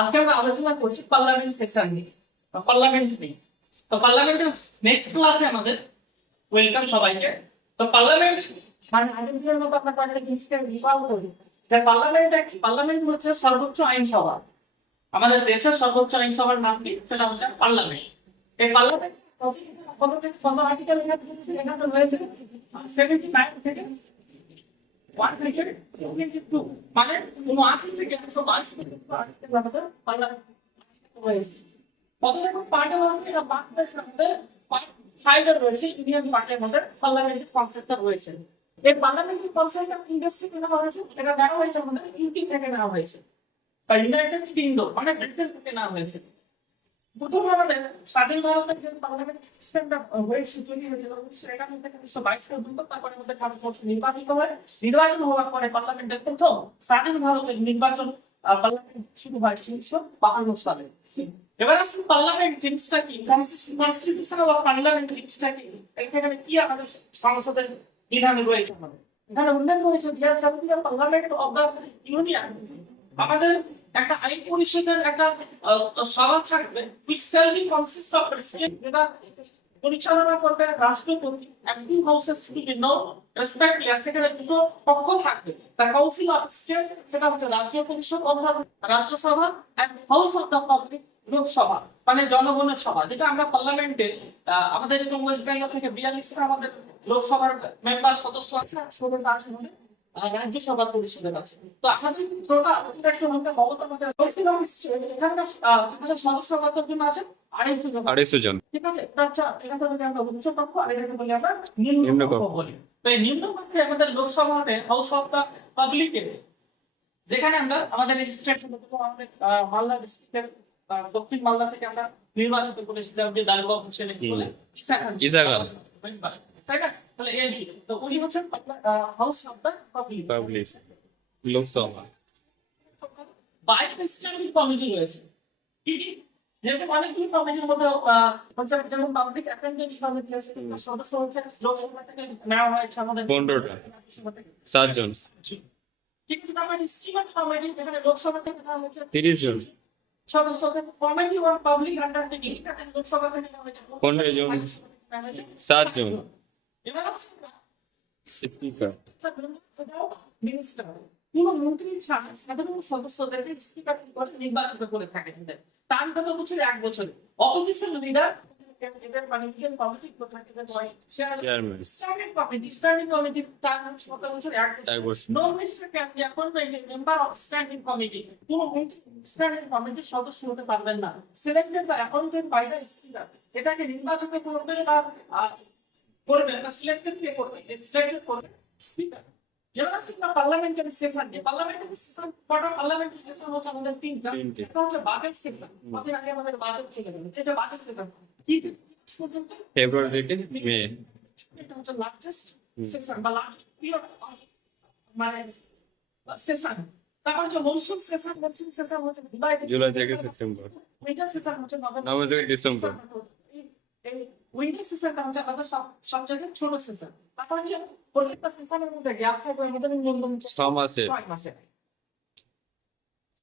আজকে আমরা আলোচনা করছি পার্লামেন্ট সেশন নিয়ে বা পার্লামেন্ট নিয়ে। তো পার্লামেন্টের নেক্সট ক্লাসে আমাদের ওয়েলকাম সবাইকে। তো পার্লামেন্ট মানে আগের দিনের মতো আমরা কয়েকটা জিনিসকে রিকল করি যে পার্লামেন্ট হচ্ছে সর্বোচ্চ আইনসভা। আমাদের দেশের সর্বোচ্চ আইনসভার নাম কি? সেটা হচ্ছে পার্লামেন্ট। এই পার্লামেন্ট কত আর্টিকেল এখানে রয়েছে 79 থেকে 122 মানে 79 থেকে 122 পর্যন্ত আর্টিকেল আমাদের পার্লামেন্ট রয়েছে। কতটুকু পার্টে রয়েছে? এটা পার্ট রয়েছে আমাদের পার্ট 5 এর রয়েছে ইন্ডিয়ান পার্টের মধ্যে পার্লামেন্টারি কনসেপ্টটা রয়েছে। এই পার্লামেন্টারি কনসেপ্টটা কোন দেশ থেকে নেওয়া হয়েছে? এটা নেওয়া হয়েছে আমাদের ইউকে থেকে নেওয়া হয়েছে বা ইউনাইটেড কিংডম মানে ব্রিটেন থেকে নেওয়া হয়েছে। প্রথম আমাদের স্বাধীন ভারতের যে পার্লামেন্ট সিস্টেমটা হয়েছে তৈরি হয়েছিল 1951 থেকে 1922 পর্যন্ত, তারপরে আমাদের ভারতবর্ষ নির্বাচিত হয়। নির্বাচন হওয়ার পরে পার্লামেন্টের প্রথম স্বাধীন ভারতের নির্বাচন পার্লামেন্ট শুরু হয় 1952 সালে। এবার আসুন পার্লামেন্ট জিনিসটা কি, কনস্টিটিউশনাল অফ পার্লামেন্ট জিনিসটা কি, এখানে কি আমাদের সংসদের বিধান রয়েছে। আমাদের এখানে উল্লেখ রয়েছে যে পার্লামেন্ট অফ দ্য ইউনিয়ন, আমাদের একটা আইন পরিষদের একটা সভা থাকবে which shall be consist of president, যেটা পরিচালনা করবে রাষ্ট্রপতি। Active houses to be know respectively, সেখানে দুটো পক্ষ থাকবে। দ্য কাউন্সিল অফ স্টেট, সেটা হচ্ছে রাজ্য পরিষদ অর্থাৎ Rajya Sabha, and house of the public, Lok Sabha মানে জনগণের সভা। যেটা আমরা পার্লামেন্টে আমাদের যেরকম ওয়েস্ট বেঙ্গল থেকে 42টা আমাদের লোকসভার মেম্বার সদস্য আছে, 16টা আছে আমাদের রাজ্যসভা পরিষদের আছে। তো আমাদের টোটাল মমতা আমাদের কাউন্সিল অফ স্টেট এখানকার আমাদের সদস্য কতজন আছে? 250 জন। ঠিক আছে, এটা হচ্ছে এখানে যদি আমরা উচ্চ কক্ষ আর এটাকে বলি আমরা নিম্ন কক্ষ বলি। তো এই নিম্ন কক্ষে আমাদের লোকসভাতে হাউস অফ দ্য পাবলিকে, যেখানে আমরা আমাদের স্টেট আমাদের মালদা ডিস্ট্রিক্টের দক্ষিণ মালদা থেকে আমরা নির্বাচিত করেছিলাম যে ডালবাবু ছেলে কি বলে ইসা খান, তাই না? তাহলে এমপি তো উনি হচ্ছেন house of the public Lok Sabha. 22টা স্ট্যান্ডিং কমিটি রয়েছে। কি কি? যেহেতু অনেকগুলো কমিটির মধ্যে হচ্ছে যেমন পাবলিক অ্যাটেন্ডেন্স কমিটি আছে, তার সদস্য হচ্ছে লোকসভা থেকে নেওয়া হয়েছে আমাদের 15টা, 7 জন। ঠিক আছে, তারপরে স্টিমেন্ট কমিটি, এখানে লোকসভা থেকে নেওয়া হয়েছে 30 জন। সদস্য। কমিটি অন পাবলিক আন্ডারটেকিং, এখানে লোকসভা থেকে নেওয়া হয়েছে 15 জন, 7 জন। এবার আছে স্পিকার। মিনিস্টার, কোন মন্ত্রী ছাড়া সাধারণ সদস্যদেরকে স্পিকার করে নির্বাচিত করে থাকেন। তার কত বছর? 1 বছরে। অপোজিশন লিডার এদের management committee chairman standing committee তার কত বছর? 1 বছর। No minister can be appointed member of standing committee, কোন মন্ত্রী স্ট্যান্ডিং কমিটির সদস্য হতে পারবেন না। সিলেক্টেড বা অ্যাপয়েন্টেড বাই দ্য স্পিকার, এটাকে নির্বাচিত করবেন বা করবেন বা সিলেক্টেড কে করবে? সিলেক্টেড করবে স্পিকার। এবার আসছি না পার্লামেন্টারি সেশন নিয়ে। পার্লামেন্টারি সেশন কটা? পার্লামেন্টারি সেশন হচ্ছে আমাদের তিনটা। একটা হচ্ছে বাজেট সেশন, কদিন আগে আমাদের বাজেট চলে গেল। এই যে বাজেট সেশন কি পর্যন্ত? ফেব্রুয়ারি থেকে মে। এটা হচ্ছে লার্জেস্ট সেশন বা লার্জেস্ট পিরিয়ড অফ মানে সেশন। তারপর হচ্ছে মনসুন সেশন হচ্ছে জুলাই থেকে সেপ্টেম্বর। উইন্টার সেশন হচ্ছে নভেম্বর থেকে ডিসেম্বর। এই উইন্টার সেশনটা হচ্ছে আমাদের সবচেয়ে ছোট সেশন। তারপর হচ্ছে প্রত্যেকটা সেশনের মধ্যে গ্যাপ থাকবে আমাদের 6 মাসে। 6 মাসে।